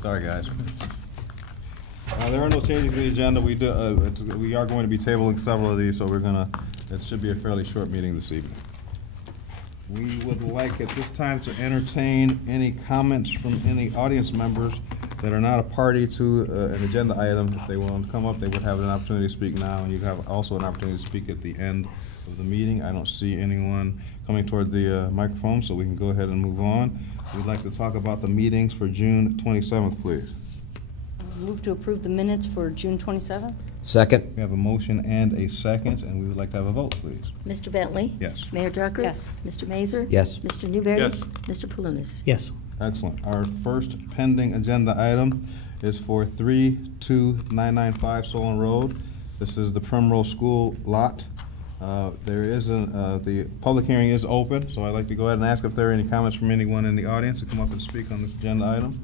Sorry, guys. There are no changes to the agenda. We are going to be tabling several of these, so it should be a fairly short meeting this evening. We would like at this time to entertain any comments from any audience members that are not a party to an agenda item. If they want to come up, they would have an opportunity to speak now, and you have also an opportunity to speak at the end of the meeting. I don't see anyone coming toward the microphone, so we can go ahead and move on. We'd like to talk about the meetings for June 27th, please. Move to approve the minutes for June 27th. Second. We have a motion and a second, and we would like to have a vote, please. Mr. Bentley? Yes. Mayor Drucker? Yes. Mr. Mazer? Yes. Mr. Newberry? Yes. Mr. Palunas? Yes. Excellent. Our first pending agenda item is for 32995 Solon Road. This is the Primrose School lot. The public hearing is open, so I'd like to go ahead and ask if there are any comments from anyone in the audience to come up and speak on this agenda item.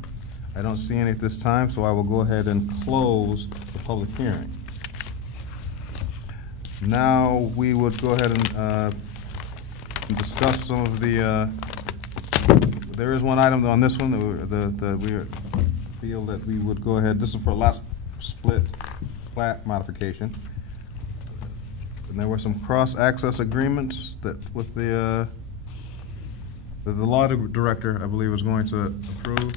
I don't see any at this time, so I will go ahead and close the public hearing. Now we would go ahead and discuss some of the, there is one item on this one that we feel that we would go ahead, this is for a lot split plat modification. And there were some cross-access agreements that with the law director, I believe, was going to approve.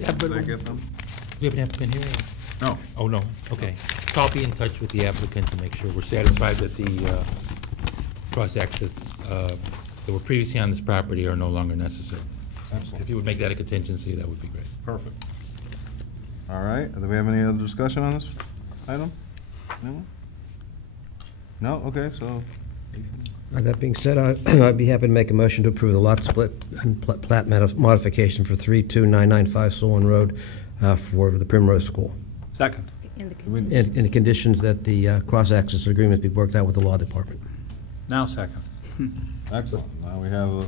Yeah, but Did I get them? do you have an applicant here? No. Oh, no, okay. So I'll be in touch with the applicant to make sure we're satisfied that the cross-access that were previously on this property are no longer necessary. Excellent. If you would make that a contingency, that would be great. Perfect. All right, do we have any other discussion on this item? Anyone? No? Okay, so. That being said, I'd be happy to make a motion to approve the lot split and plat modification for 32995 Solon Road for the Primrose School. Second. In the we- contingency. In the conditions that the cross-access agreement be worked out with the law department. Now second. Excellent. Now we have a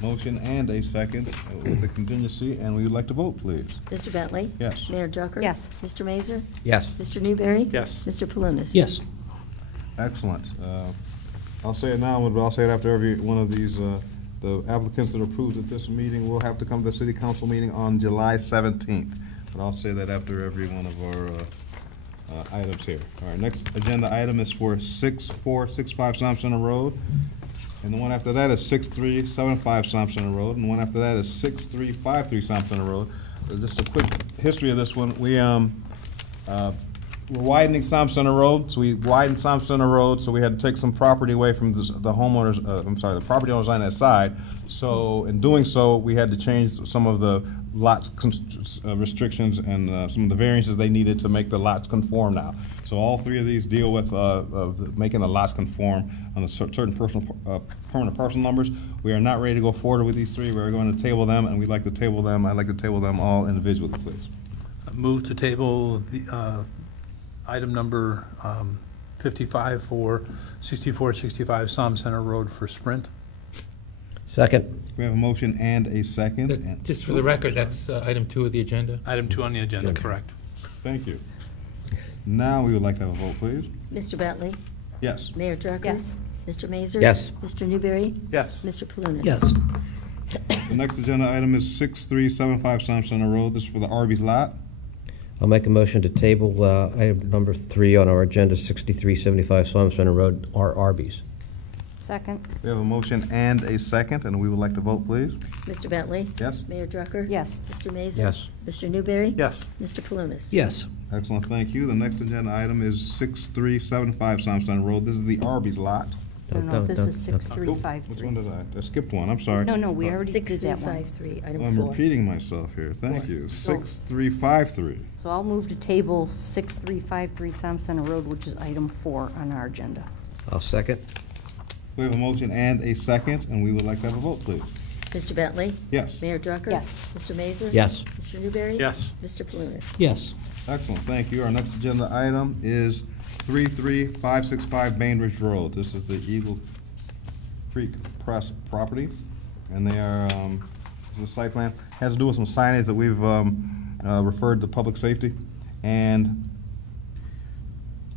motion and a second with the contingency, and we would like to vote, please. Mr. Bentley? Yes. Mayor Drucker? Yes. Mr. Mazer? Yes. Mr. Newberry? Yes. Mr. Palunas? Yes. Excellent. I'll say it now, but I'll say it after every one of these. The applicants that are approved at this meeting will have to come to the city council meeting on July 17th. But I'll say that after every one of our items here. All right, next agenda item is for 6465 Thompson Road. And the one after that is 6375 Thompson Road. And the one after that is 6353 Thompson Road. Just a quick history of this one. We're widening Thompson Road, so we widened Thompson Road, so we had to take some property away from the homeowners, the property owners on that side. So in doing so, we had to change some of the lot restrictions and some of the variances they needed to make the lots conform now. So all three of these deal with making the lots conform on a certain permanent parcel numbers. We are not ready to go forward with these three. We're going to table them, and we'd like to table them. I'd like to table them all individually, please. Move to table the item number 55 for 6465 Som Center Road for Sprint. Second. We have a motion and a second. Just for the record, that's item 2 of the agenda. Item 2 on the agenda, Okay. correct. Thank you. Now we would like to have a vote, please. Mr. Bentley? Yes. Mayor Drucker? Yes. Mr. Mazer? Yes. Mr. Newberry? Yes. Mr. Palunas? Yes. The next agenda item is 6375 Som Center Road. This is for the Arby's lot. I'll make a motion to table item number 3 on our agenda, 6375 Solon Center Road, Arby's. Second. We have a motion and a second, and we would like to vote, please. Mr. Bentley? Yes? Mayor Drucker? Yes. Mr. Mazer? Yes. Mr. Newberry? Yes. Mr. Palunas? Yes. Excellent, thank you. The next agenda item is 6375 Som Center Road. This is the Arby's lot. No, this is Which one 6353. did I skipped one, I'm sorry. No, we already did that one. 6353, Oh, item I'm 4. repeating myself here. Thank you. 6353. So I'll move to table 6353 Som Center Road, which is item 4 on our agenda. I'll second. We have a motion and a second, and we would like to have a vote, please. Mr. Bentley? Yes. Mayor Drucker? Yes. Mr. Mazer? Yes. Mr. Newberry? Yes. Mr. Palunas? Yes. Excellent, thank you. Our next agenda item is 33565 Bainbridge Road. This is the Eagle Creek Press property, and they are, this is a site plan, has to do with some signage that we've referred to public safety, and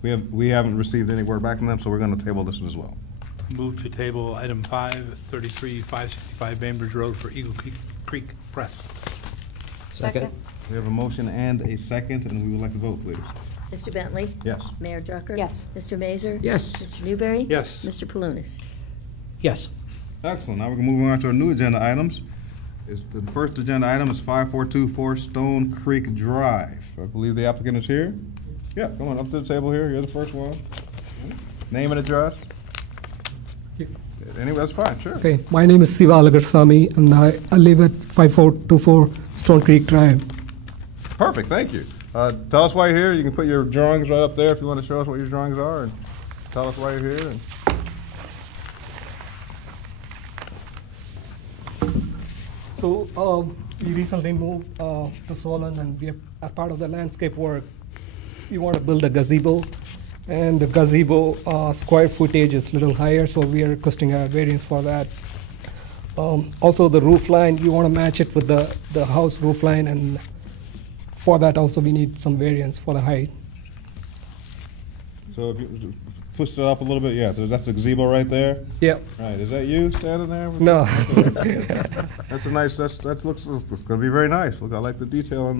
we haven't received any word back from them, so we're going to table this one as well. Move to table item 5, 33565 Bainbridge Road for Eagle Creek Press. Second. We have a motion and a second, and we would like to vote, please. Mr. Bentley? Yes. Mayor Drucker? Yes. Mr. Mazur? Yes. Mr. Newberry? Yes. Mr. Palunas? Yes. Excellent. Now we're gonna move on to our new agenda items. The first agenda item is 5424 Stone Creek Drive. I believe the applicant is here. Yeah, come on up to the table here. You're the first one. Name and address. Anyway, that's fine, sure. Okay, my name is Siva Alagarsamy, and I live at 5424 Stone Creek Drive. Perfect, thank you. Tell us why you're here. You can put your drawings right up there if you want to show us what your drawings are, and tell us why you're here. So we recently moved to Solon, and we have, as part of the landscape work, we want to build a gazebo, and the gazebo square footage is a little higher, so we are requesting a variance for that. Also, the roof line, we want to match it with the house roof line, and for that also we need some variance for the height. So if you push it up a little bit, yeah, so that's the gazebo right there. Yeah. Right, is that you standing there? No. That's a nice. That looks. It's going to be very nice. Look, I like the detail on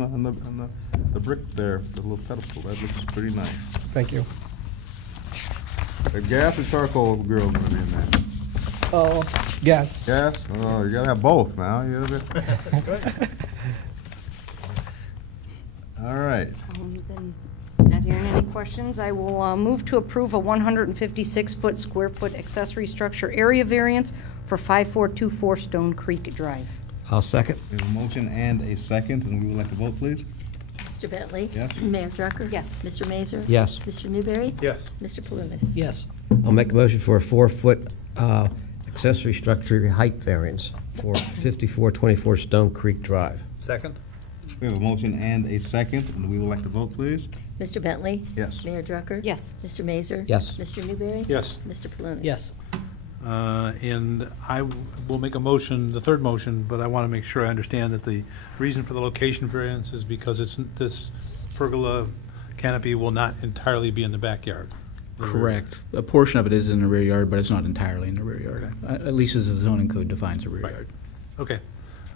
the brick there, the little pedestal. That looks pretty nice. Thank you. The gas or charcoal grill going to be in there? Gas. Gas? Oh, you got to have both now. You gotta All right. Then, not hearing any questions, I will move to approve a 156-foot square foot accessory structure area variance for 5424 Stone Creek Drive. I'll second. We have a motion and a second, and we would like to vote, please. Mr. Bentley? Yes. Mayor Drucker? Yes. Mr. Mazur? Yes. Mr. Newberry? Yes. Mr. Palunas? Yes. I'll make a motion for a 4-foot accessory structure height variance for 5424 Stone Creek Drive. Second? We have a motion and a second, and we would like to vote, please. Mr. Bentley? Yes. Mayor Drucker? Yes. Mr. Mazur? Yes. Mr. Newberry? Yes. Mr. Palunas? Yes. And I will make a motion, the third motion, but I want to make sure I understand that the reason for the location variance is because this pergola canopy will not entirely be in the backyard. Correct. A portion of it is in the rear yard, but it's not entirely in the rear yard, at least as the zoning code defines a rear Right. yard. Okay.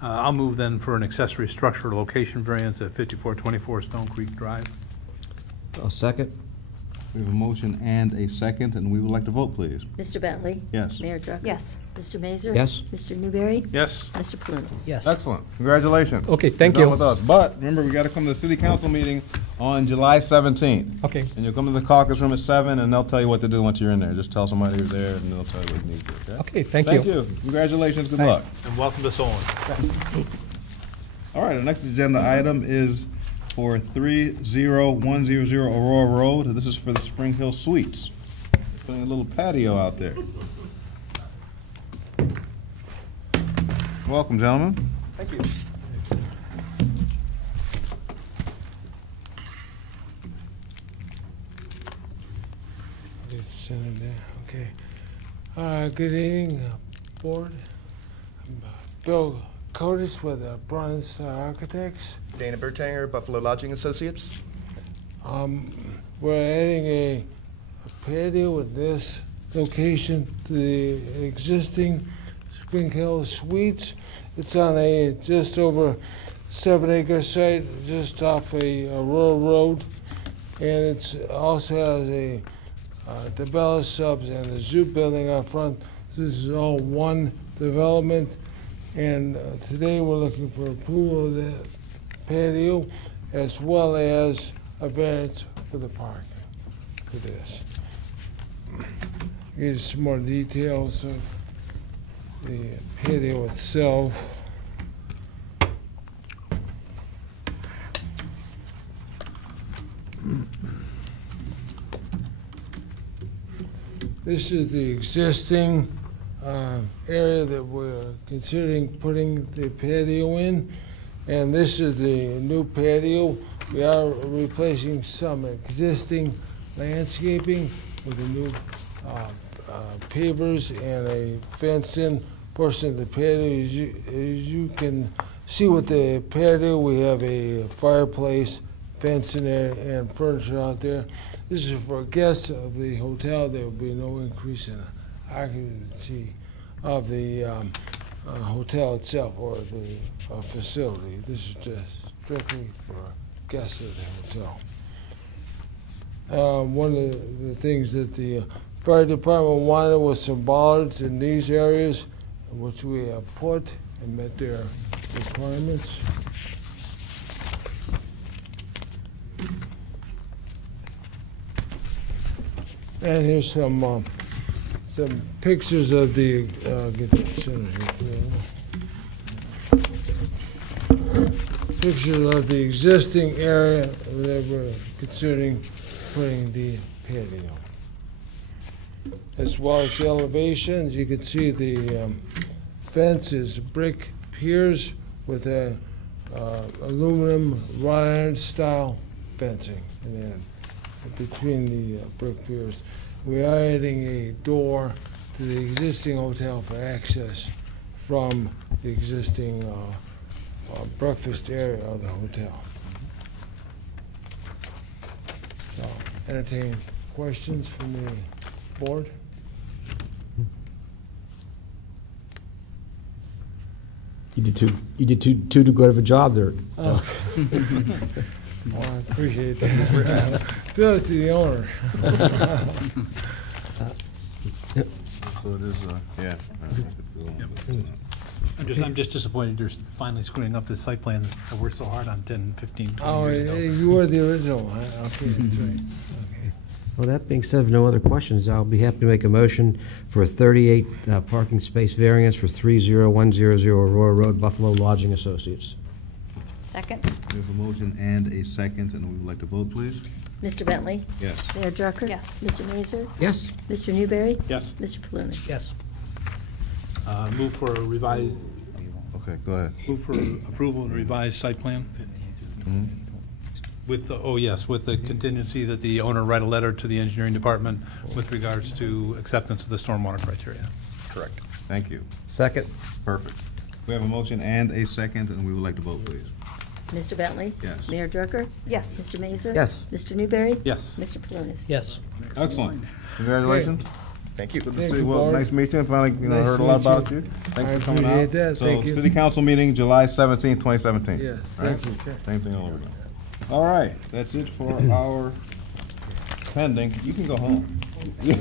I'll move then for an accessory structure location variance at 5424 Stone Creek Drive. I'll second. We have a motion and a second, and we would like to vote, please. Mr. Bentley? Yes. Mayor Drucker? Yes. Mr. Mazur? Yes. Mr. Newberry? Yes. Mr. Palunas? Yes. Excellent. Congratulations. Okay, thank You're you. done with us. But remember, we got to come to the city council meeting on July 17th. Okay. And you'll come to the caucus room at 7, and they'll tell you what to do once you're in there. Just tell somebody who's there, and they'll tell you what you need to do. Okay, thank you. Thank you. Congratulations. Good luck. And welcome to Solon. All right, the next agenda item is for 30100 Aurora Road. This is for the Spring Hill Suites. Putting a little patio out there. Welcome, gentlemen. Thank you. It's in there, okay. Good evening, board. I'm Bill Curtis with Bronze Architects. Dana Bertanger, Buffalo Lodging Associates. We're adding a patio at this location to the existing Spring Hill Suites. It's on a just over 7-acre site, just off a rural road, and it's also has a DeBella Subs and a zoo building out front. This is all one development, and today we're looking for approval of the patio as well as a variance for the parking for this. Here's some more details of the patio itself. This is the existing area that we're considering putting the patio in, and this is the new patio. We are replacing some existing landscaping with the new pavers and a fenced-in portion of the patio. As you can see with the patio, we have a fireplace, fence in there, and furniture out there. This is for guests of the hotel. There will be no increase in occupancy of the hotel itself or the facility. This is just strictly for guests of the hotel. One of the things that the fire department wanted was some bollards in these areas, which we have put and met their requirements. And here's some pictures of the, get that center here. Pictures of the existing area that we're considering putting the patio. As well as the elevations, you can see the fence is brick piers with a aluminum wrought iron style fencing in between the brick piers. We are adding a door to the existing hotel for access from the existing breakfast area of the hotel. So, entertain questions from the board? You did too good of a job there. Oh. Well, I appreciate that. Do it to the owner. So it is, yeah. I'm just disappointed you're finally screwing up this site plan I worked so hard on 10, 15, 20 Oh, years ago. you were the original. Okay, that's right. Okay. Well, that being said, if no other questions, I'll be happy to make a motion for a 38 parking space variance for 30100 Aurora Road, Buffalo Lodging Associates. Second? We have a motion and a second, and we would like to vote, please. Mr. Bentley? Yes. Mayor Drucker? Yes. Mr. Mazur? Yes. Mr. Newberry? Yes. Mr. Palunas? Yes. Move for a revised, Okay, go ahead. move for approval of revised site plan with, with the contingency that the owner write a letter to the engineering department with regards to acceptance of the stormwater criteria. Correct. Thank you. Second. Perfect. We have a motion and a second, and we would like to vote, please. Mr. Bentley? Yes. Mayor Drucker? Yes. Mr. Mazur? Yes. Mr. Newberry? Yes. Mr. Palunas? Yes. Excellent. Congratulations. Thank you. Good to Thank see you, you. Well, Bart. nice to meet you, and finally, Nice heard to a lot meet you. about you. Thanks I for coming out. appreciate that. Thank So, you. city council meeting, July 17th, 2017. Yeah, Right? thank you. Same thing all over again. All right, that's it for our pending. You can go home. You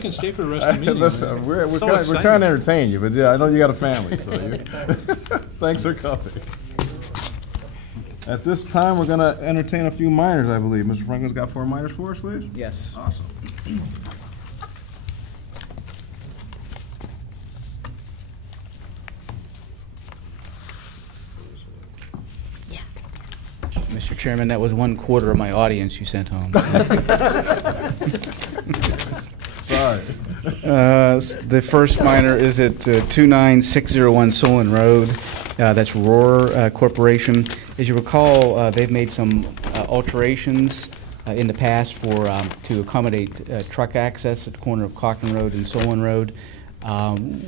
can stay for the rest of the meeting. Listen, we're So trying exciting. to entertain you, but yeah, I know you got a family, so you, thanks for coming. At this time, we're going to entertain a few minors, I believe. Mr. Franklin's got 4 minors for us, please? Yes. Awesome. Mr. Chairman, that was 1/4 of my audience you sent home. Sorry. The first minor is at 29601 Solon Road. That's Roar Corporation. As you recall, they've made some alterations in the past to accommodate truck access at the corner of Cochran Road and Solon Road.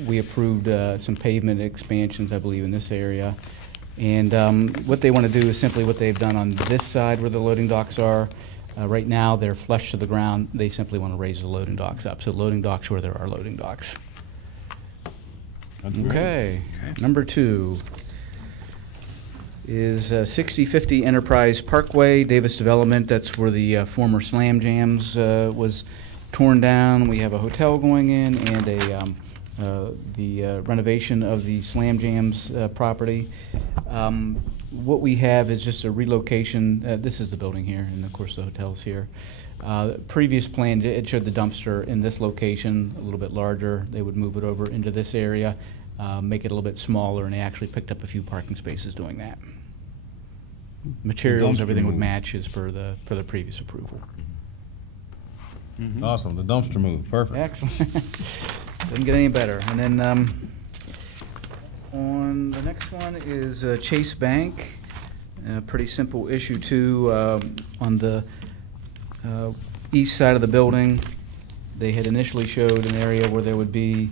We approved some pavement expansions, I believe, in this area. And what they want to do is simply what they've done on this side where the loading docks are. Right now, they're flush to the ground. They simply want to raise the loading docks up. So loading docks where there are loading docks. Okay. Number 2 is 6050 Enterprise Parkway, Davis Development. That's where the former Slam Jams was torn down. We have a hotel going in and the renovation of the Slam Jams property. What we have is just a relocation. This is the building here, and of course the hotel's here. Previous plan, it showed the dumpster in this location, a little bit larger. They would move it over into this area, make it a little bit smaller, and they actually picked up a few parking spaces doing that. Materials, dumpster everything would move. match as per the previous approval. Awesome. The dumpster move. Perfect. Excellent. Doesn't get any better. And then on the next one is Chase Bank. Pretty simple issue too. On the east side of the building, they had initially showed an area where there would be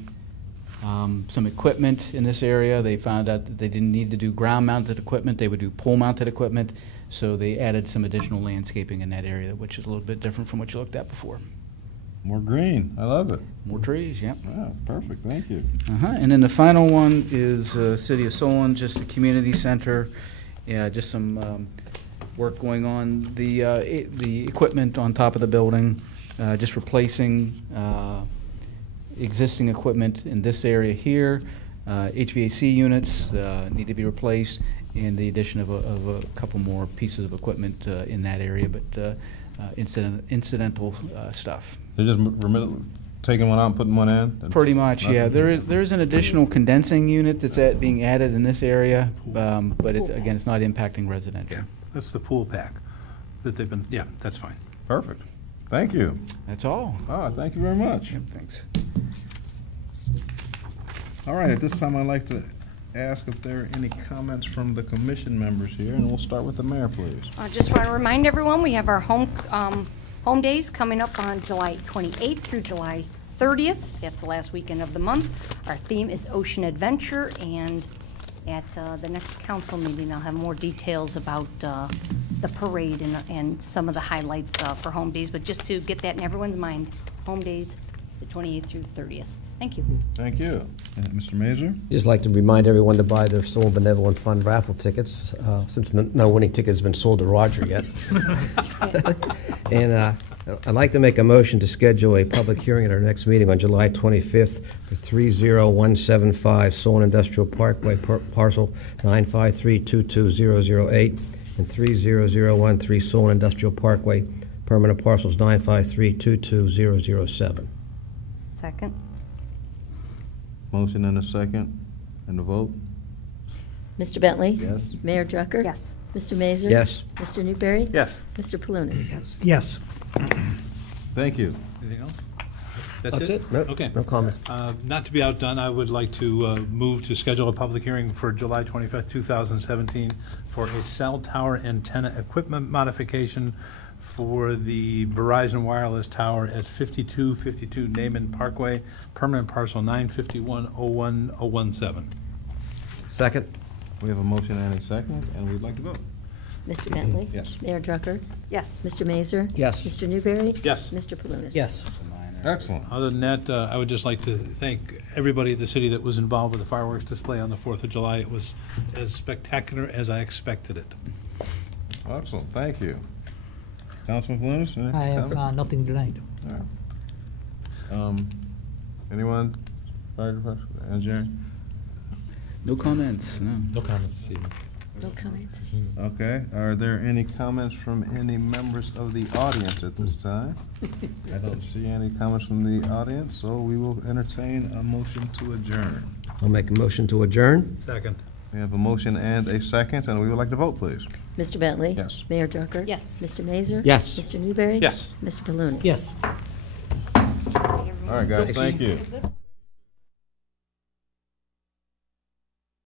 some equipment in this area. They found out that they didn't need to do ground-mounted equipment. They would do pole-mounted equipment. So they added some additional landscaping in that area, which is a little bit different from what you looked at before. More green, I love it. More trees, yeah. Wow, perfect, thank you. And then the final one is City of Solon, just a community center. Yeah, just some work going on. The equipment on top of the building, just replacing existing equipment in this area here. HVAC units need to be replaced, and the addition of a couple more pieces of equipment in that area, but incidental stuff. They're just taking one out and putting one in? Pretty much, yeah. There is an additional condensing unit that's being added in this area, but again, it's not impacting residential. Yeah, that's the pool pack that they've been, yeah, that's fine. Perfect. Thank you. That's all. Thank you very much. Yep, thanks. All right, at this time, I'd like to ask if there are any comments from the commission members here, and we'll start with the mayor, please. I just want to remind everyone, we have our home days coming up on July 28th through July 30th. That's the last weekend of the month. Our theme is Ocean Adventure, and at the next council meeting, I'll have more details about the parade and some of the highlights for home days. But just to get that in everyone's mind, home days, the 28th through the 30th. Thank you. Thank you. Mr. Mazur? Just like to remind everyone to buy their Solon Benevolent Fund raffle tickets, since no winning ticket has been sold to Roger yet. And I'd like to make a motion to schedule a public hearing at our next meeting on July 25th for 30175 Solon Industrial Parkway, parcel 953-22008, and 30013 Solon Industrial Parkway, permanent parcels 953-22007. Second. Motion and a second, and a vote? Mr. Bentley? Yes. Mayor Drucker? Yes. Mr. Mazur? Yes. Mr. Newberry? Yes. Mr. Palunas? Yes. Thank you. Anything else? That's it? No, Okay. no comment. Not to be outdone, I would like to move to schedule a public hearing for July 25th, 2017 for a cell tower antenna equipment modification for the Verizon Wireless Tower at 5252 Naaman Parkway, permanent parcel 951-01017. Second? We have a motion and a second, and we'd like to vote. Mr. Bentley? Yes. Mayor Drucker? Yes. Mr. Mazur? Yes. Mr. Newberry? Yes. Mr. Palunas? Yes. Excellent. Other than that, I would just like to thank everybody at the city that was involved with the fireworks display on the 4th of July. It was as spectacular as I expected it. Excellent, thank you. Councilman Palunas? any I have comment? nothing tonight. All right. Anyone? Fire department, engineering? No comments, no. No comments this evening. No comment. Okay, are there any comments from any members of the audience at this time? I don't see any comments from the audience, so we will entertain a motion to adjourn. I'll make a motion to adjourn. Second. We have a motion and a second, and we would like to vote, please. Mr. Bentley? Yes. Mayor Drucker? Yes. Mr. Mazur? Yes. Mr. Newberry? Yes. Mr. Palunas? Yes. All right, guys, thank you.